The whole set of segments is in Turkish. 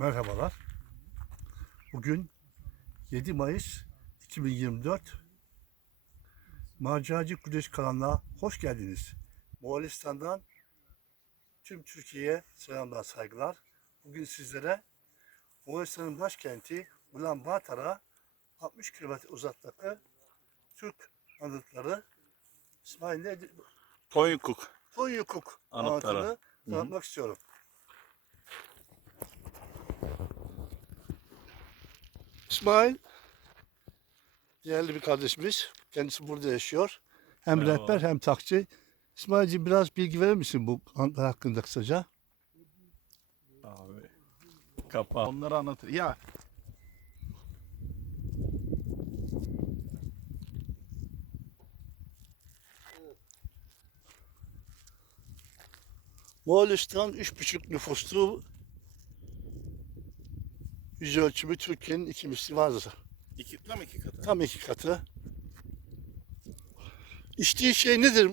Merhabalar. Bugün 7 Mayıs 2024. Maceracı Güneş kanalına hoş geldiniz. Moğolistan'dan tüm Türkiye'ye selamlar, saygılar. Bugün sizlere Moğolistan'ın başkenti Ulan Bator'a 60 kilometre uzaklıkta Türk anıtları İsmail ne? Konyukuk. Konyukuk Anıtları. anıtını tanıtmak istiyorum. İsmail değerli bir kardeşimiz. Kendisi burada yaşıyor. Hem Merhaba. rehber hem takçı. İsmailciğim biraz bilgi verir misin bu anıtlar hakkında kısaca? Abi. Kapa. Onları anlatır. Ya Moğolistan 3,5 nüfuslu yüz ölçümü Türkiye'nin iki misli vardır. iki, tam iki katı. Tam iki katı. İçtiği şey nedir?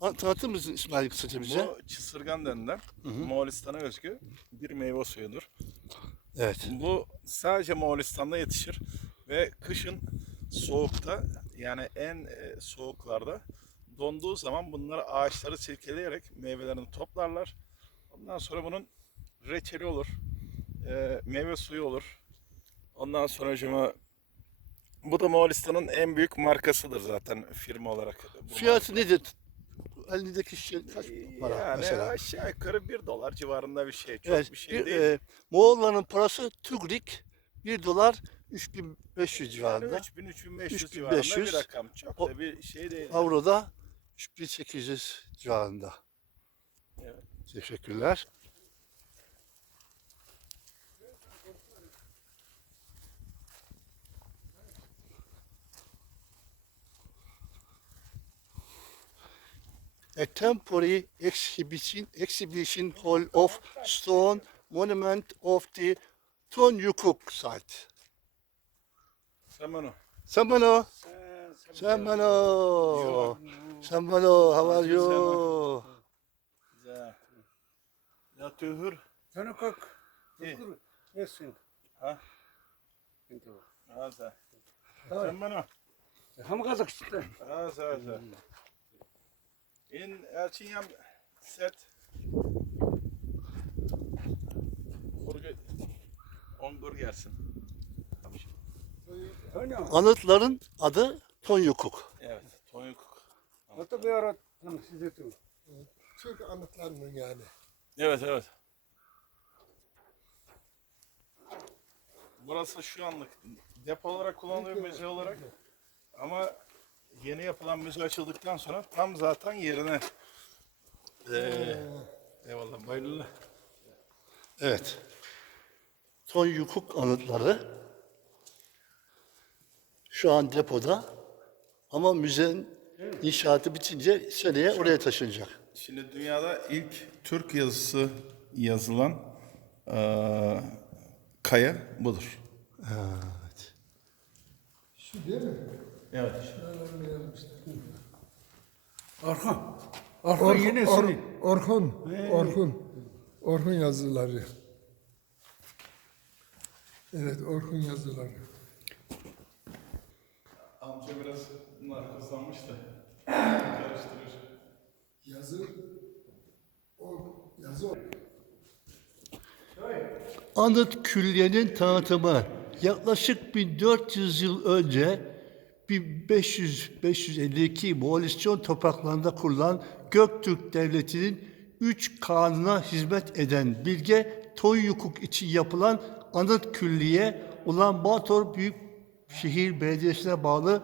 An- Tanıtır mısın İsmail kısaca bize? Bu çısırgan denilen. Moğolistan'a özgü bir meyve suyudur. Evet. Bu sadece Moğolistan'da yetişir ve kışın soğukta yani en e, soğuklarda donduğu zaman bunları ağaçları silkeleyerek meyvelerini toplarlar. Ondan sonra bunun reçeli olur. E, meyve suyu olur. Ondan sonra cuma bu da Moğolistan'ın en büyük markasıdır zaten firma olarak. Bu Fiyatı nedir? Elindeki şey kaç marka. para yani mesela? aşağı yukarı 1 dolar civarında bir şey. Çok Evet. bir şey bir, değil. e, Moğolların parası Tugrik 1 dolar 3500 yani civarında. 3000-3500 civarında 3500. bir rakam. Çok O- da bir şey değil. Avroda 3800 civarında. Evet. Teşekkürler. a temporary exhibition, exhibition hall of stone monument of the Tonyukuk site. Samano. Samano. Samano. Samano, how are you? Ya tühür. Tönükök. Tühür. Yesin. Ha? Ha sen. Sen bana. Hamgazak işte. Ha sen sen. In. Ongur gelsin. Öyle mi? Anıtların adı Tonyukuk. Evet. Tonyukuk. Hatta bir ara tam size. Türk anıtlarının yani. Evet evet. Burası şu anlık depo olarak kullanılıyor müze olarak. Ama yeni yapılan müze açıldıktan sonra tam zaten yerine ee, eyvallah bayılırlar. Evet. Tonyukuk anıtları şu an depoda ama müzenin inşaatı bitince seneye oraya taşınacak. Şimdi dünyada ilk Türk yazısı yazılan eee, kaya budur. Evet. Şu değil mi? Evet. Arka. Arka Orhun, yine Or- senin. Orhun, Orhun, Orhun yazıları. Evet, Orhun yazıları. Amca biraz narkozlanmış da karıştırır. Yazı, o yazı Anıt külliyenin tanıtımı yaklaşık 1400 yıl önce 1500-552 Moğolistan topraklarında kurulan Göktürk Devleti'nin üç kanuna hizmet eden Bilge Tonyukuk için yapılan anıt külliye Ulanbator Büyükşehir Belediyesi'ne bağlı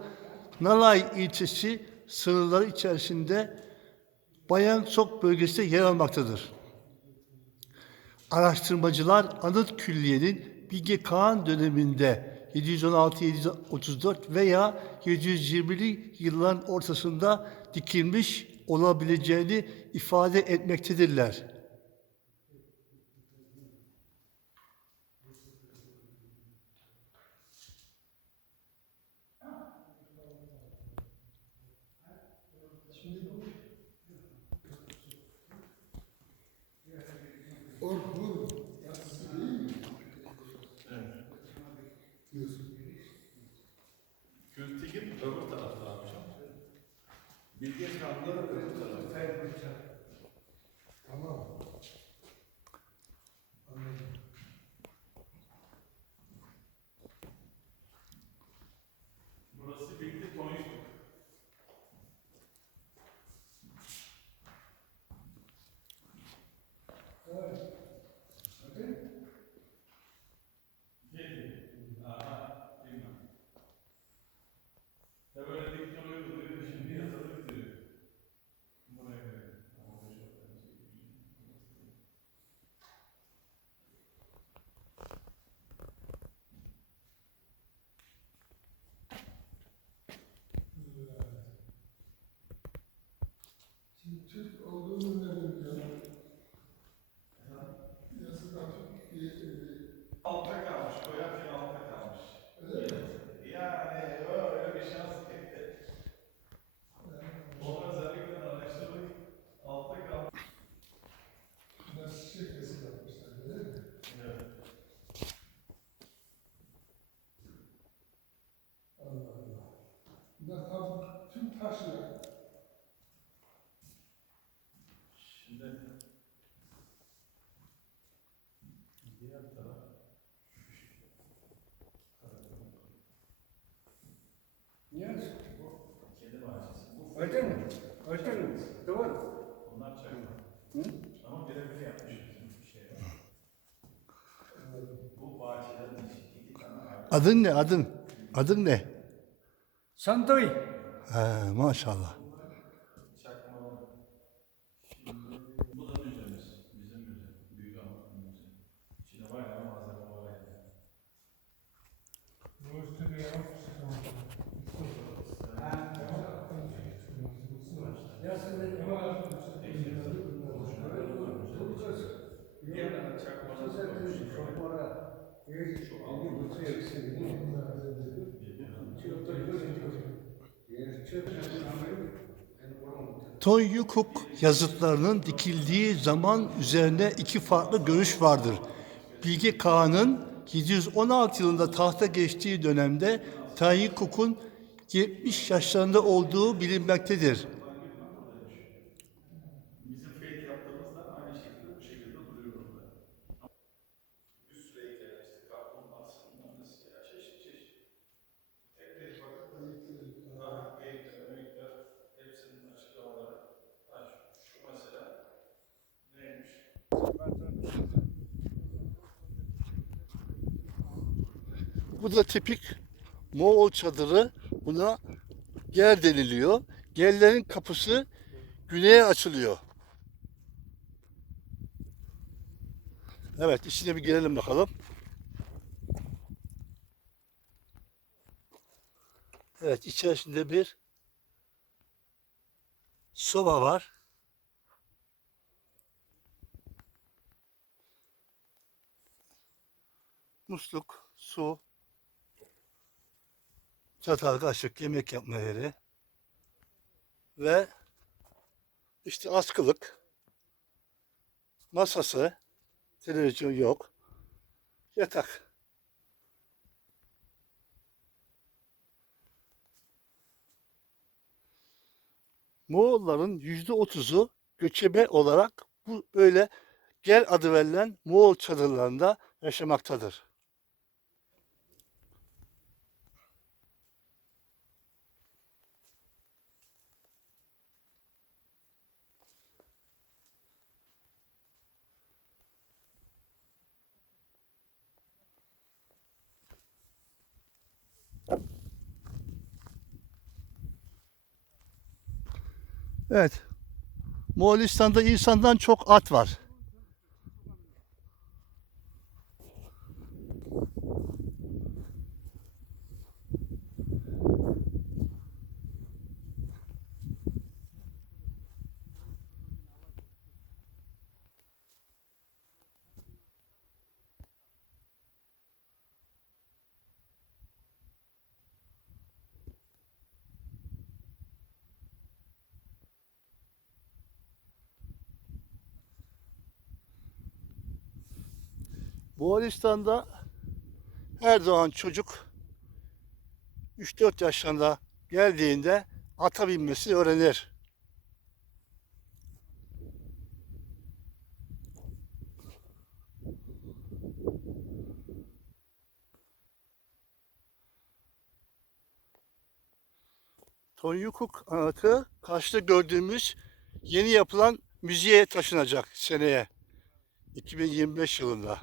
Nalay ilçesi sınırları içerisinde Bayansok bölgesinde yer almaktadır. Araştırmacılar Anıt Külliye'nin Bilge Kağan döneminde 716-734 veya 720'li yılların ortasında dikilmiş olabileceğini ifade etmektedirler. Bilgin öbür tarafta abicim. Bilgi ekranları öbür tarafta. Adın ne adın? Adın ne? Sandoy. He, maşallah. Bu da müzemiz. Bizim müze. Büyük Anadolu Müze. İçinde bayağı malzeme var yani. Tonyukuk yazıtlarının dikildiği zaman üzerine iki farklı görüş vardır. Bilge Kağan'ın 716 yılında tahta geçtiği dönemde Tonyukuk'un 70 yaşlarında olduğu bilinmektedir. Bu da tipik Moğol çadırı. Buna ger deniliyor. Gerlerin kapısı güneye açılıyor. Evet içine bir girelim bakalım. Evet içerisinde bir soba var. Musluk, su, çatal, kaşık, yemek yapma yeri ve işte askılık, masası, televizyon yok, yatak. Moğolların yüzde otuzu göçebe olarak bu böyle gel adı verilen Moğol çadırlarında yaşamaktadır. Evet. Moğolistan'da insandan çok at var. Moğolistan'da her zaman çocuk 3-4 yaşlarında geldiğinde ata binmesini öğrenir. Tonyukuk anıtı karşıda gördüğümüz yeni yapılan müzeye taşınacak seneye. 2025 yılında.